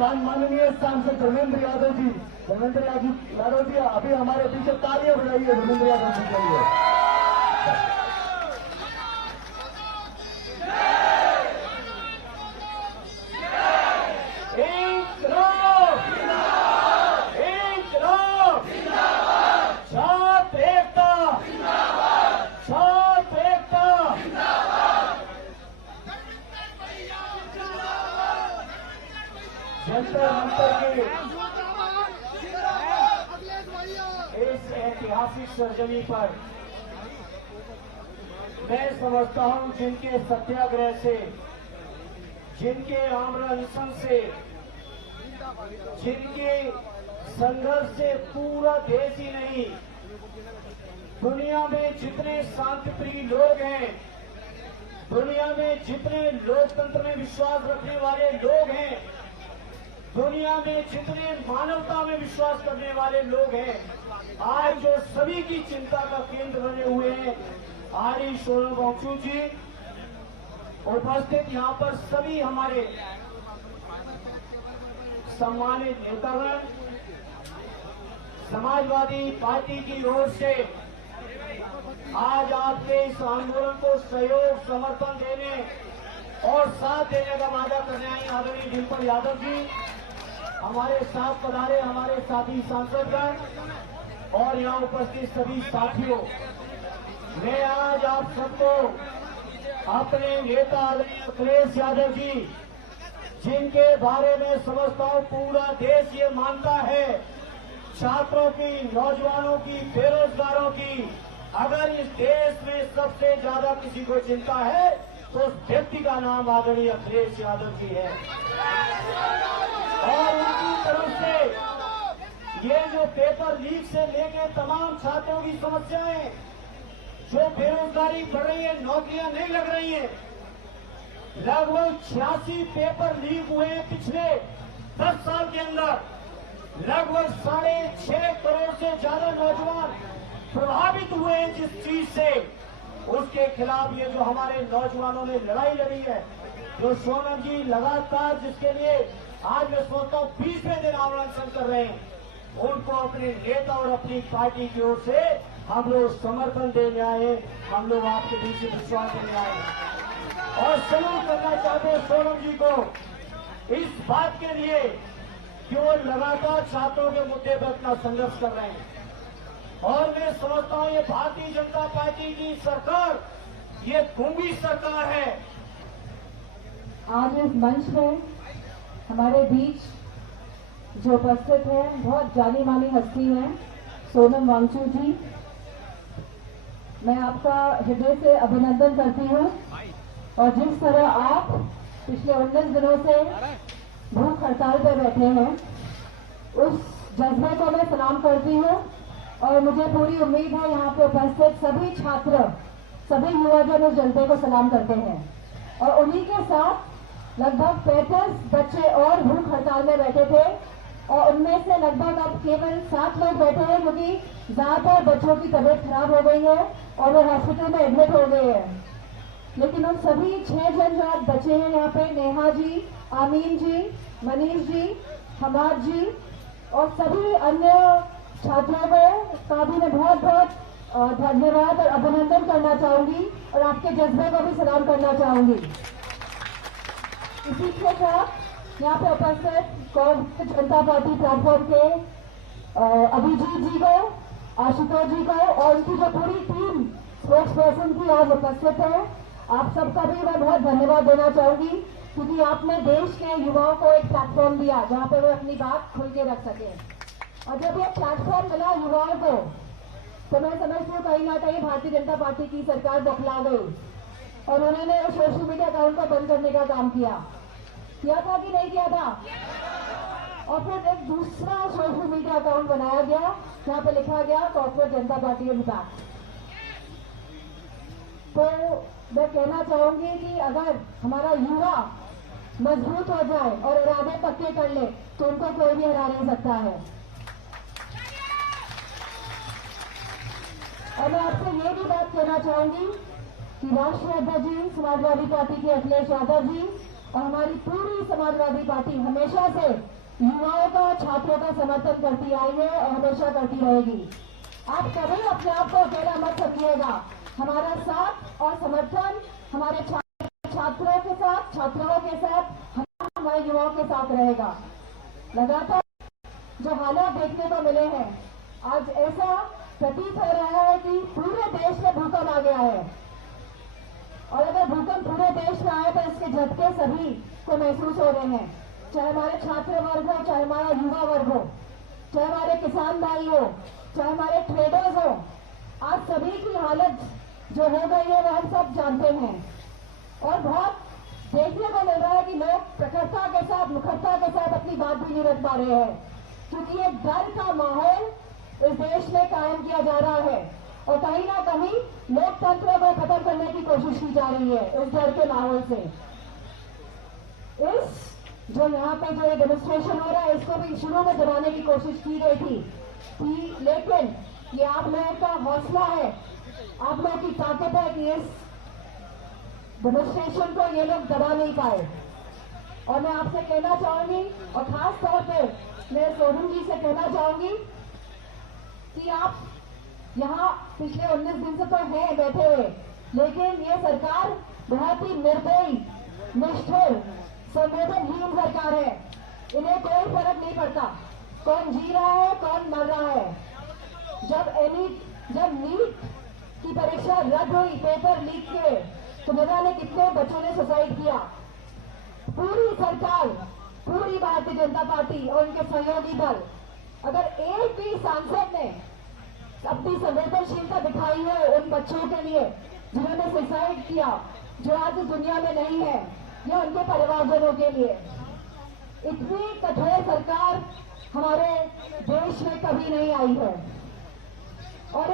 माननीय सांसद धर्मेंद्र यादव जी अभी हमारे पीछे तालियां बजाइए धर्मेंद्र यादव जी के लिए। जंतर मंतर के इस ऐतिहासिक सर्जरी पर मैं समझता हूं जिनके सत्याग्रह से, जिनके आमरण अनशन से, जिनके संघर्ष से पूरा देश ही नहीं दुनिया में जितने शांतिप्रिय लोग हैं, दुनिया में जितने लोकतंत्र में विश्वास रखने वाले लोग हैं, दुनिया में जितने मानवता में विश्वास करने वाले लोग हैं, आज जो सभी की चिंता का केंद्र बने हुए हैं आर्य सोनम वांगचुक जी उपस्थित यहाँ पर सभी हमारे सम्मानित नेतागण, समाजवादी पार्टी की ओर से आज आपके इस आंदोलन को सहयोग समर्थन देने और साथ देने का वादा करने आई आदरणीय डिम्पल यादव जी, हमारे साथ पधारे हमारे साथी सांसदगण और यहाँ उपस्थित सभी साथियों, मैं आज आप सबको अपने नेता आदरणीय अखिलेश यादव जी, जिनके बारे में समझता हूँ पूरा देश ये मानता है, छात्रों की, नौजवानों की, बेरोजगारों की, अगर इस देश में सबसे ज्यादा किसी को चिंता है तो उस व्यक्ति का नाम आदरणीय अखिलेश यादव जी है। और उनकी तरफ से ये जो पेपर लीक से लेके तमाम छात्रों की समस्याएं, जो बेरोजगारी बढ़ रही है, नौकरियां नहीं लग रही हैं, लगभग 86 पेपर लीक हुए हैं पिछले 10 साल के अंदर, लगभग 6.5 करोड़ से ज्यादा नौजवान प्रभावित हुए हैं जिस चीज से, उसके खिलाफ ये जो हमारे नौजवानों ने लड़ाई लड़ी है, जो सोनम जी लगातार जिसके लिए आज मैं सोचता हूँ 20वें दिन आंदोलन कर रहे हैं, उनको अपने नेता और अपनी पार्टी की ओर से हम लोग समर्थन देने आए, हम लोग आपके बीच में विश्वास देने आए और सलूट करना चाहते हैं सोनम जी को इस बात के लिए कि वो लगातार छात्रों के मुद्दे पर अपना संघर्ष कर रहे हैं। और मैं समझता हूँ ये भारतीय जनता पार्टी की सरकार ये गूंगी सरकार है। आज इस मंच में हमारे बीच जो उपस्थित है बहुत जानी मानी हस्ती है सोनम वांगचुक जी, मैं आपका हृदय से अभिनंदन करती हूँ और जिस तरह आप पिछले 19 दिनों से भूख हड़ताल पर बैठे हैं उस जज्बे को मैं सलाम करती हूँ और मुझे पूरी उम्मीद है यहाँ पे उपस्थित सभी छात्र, सभी युवाजन उस जज्बे को सलाम करते हैं और उन्हीं के साथ लगभग 35 बच्चे और भूख हड़ताल में बैठे थे और उनमें से लगभग अब केवल 7 लोग बैठे हैं क्योंकि ज्यादातर बच्चों की तबीयत खराब हो गई है और वो हॉस्पिटल में एडमिट हो गए हैं। लेकिन उन सभी 6 जन जो आज बचे हैं यहाँ पे, नेहा जी, आमीन जी, मनीष जी, हमाद जी और सभी अन्य छात्रों का भी मैं बहुत बहुत धन्यवाद और अभिनंदन करना चाहूंगी और आपके जज्बे को भी सलाम करना चाहूंगी। इसी के साथ यहाँ पे उपस्थित कांग्रेस जनता पार्टी प्लेटफॉर्म के अभिजीत जी को, आशुतोष जी को और उनकी जो पूरी टीम स्पोर्ट्स पर्सन की आज उपस्थित है, आप सबका भी मैं बहुत धन्यवाद देना चाहूंगी क्योंकि आपने देश के युवाओं को एक प्लेटफॉर्म दिया जहाँ पे वो अपनी बात खुल के रख सके। और जब ये प्लेटफॉर्म मिला युवाओं को तो मैं समझती हूँ कहीं ना कहीं भारतीय जनता पार्टी की सरकार बौखला गई और उन्होंने सोशल मीडिया अकाउंट को बंद करने का काम किया था कि नहीं किया था? और फिर एक दूसरा सोशल मीडिया अकाउंट बनाया गया जहाँ पे लिखा गया corporate Janata party is back. तो मैं कहना चाहूंगी कि अगर हमारा युवा मजबूत हो जाए और इरादे पक्के कर ले तो उनको कोई भी हरा नहीं सकता है। और मैं आपसे ये भी बात कहना चाहूंगी कि राष्ट्रीय अध्यक्ष जी समाजवादी पार्टी के अखिलेश यादव जी और हमारी पूरी समाजवादी पार्टी हमेशा से युवाओं का, छात्रों का समर्थन करती आई है और हमेशा करती रहेगी। आप कभी अपने आप को अकेला मत समझिएगा। हमारा साथ और समर्थन हमारे छात्रों के साथ, छात्राओं के साथ, हमारे युवाओं के साथ रहेगा। लगातार जो हालात देखने को मिले हैं, आज ऐसा प्रतीत हो रहा है कि पूरे देश में भूकंप आ गया है। और अगर भूकंप पूरे देश में आए तो इसके झटके सभी को महसूस हो रहे हैं, चाहे हमारे छात्र वर्ग हो, चाहे हमारा युवा वर्ग हो, चाहे हमारे किसान भाई हो, चाहे हमारे ट्रेडर्स हो। आज सभी की हालत जो हो गई है वो हम सब जानते हैं। और बहुत देखने को मिल रहा है कि लोग प्रखरता के साथ, मुखरता के साथ अपनी बात भी नहीं रख पा रहे हैं, क्योंकि एक डर का माहौल इस देश में कायम किया जा रहा है और कहीं ना कहीं लोकतंत्र को खत्म करने की कोशिश की जा रही है इस डर के माहौल से। इस जो यहाँ पे जो डेमोन्स्ट्रेशन हो रहा है, इसको भी शुरू में दबाने की कोशिश की गई थी लेकिन ये आप लोगों का हौसला है, आप लोगों की ताकत है कि इस डेमोन्स्ट्रेशन को ये लोग दबा नहीं पाए। और मैं आपसे कहना चाहूंगी और खास तौर पे मैं सोनम जी से कहना चाहूंगी कि आप यहाँ पिछले 19 दिन से तो हैं बैठे हुए, लेकिन ये सरकार बहुत ही निर्दयी, निष्ठुर, संवेदनहीन सरकार है। इन्हें कोई फर्क नहीं पड़ता कौन जी रहा है, कौन मर रहा है। जब नीट की परीक्षा रद्द हुई, पेपर लीक हुए, तो न कितने बच्चों ने सुसाइड किया। पूरी सरकार, पूरी भारतीय जनता पार्टी और उनके सहयोगी दल, अगर एक भी सांसद ने अपनी संवेदनशीलता दिखाई है उन बच्चों के लिए जिन्होंने सुसाइड किया, जो आज इस दुनिया में नहीं है, या उनके परिवारजनों के लिए, इतनी कठोर सरकार हमारे देश में कभी नहीं आई है। और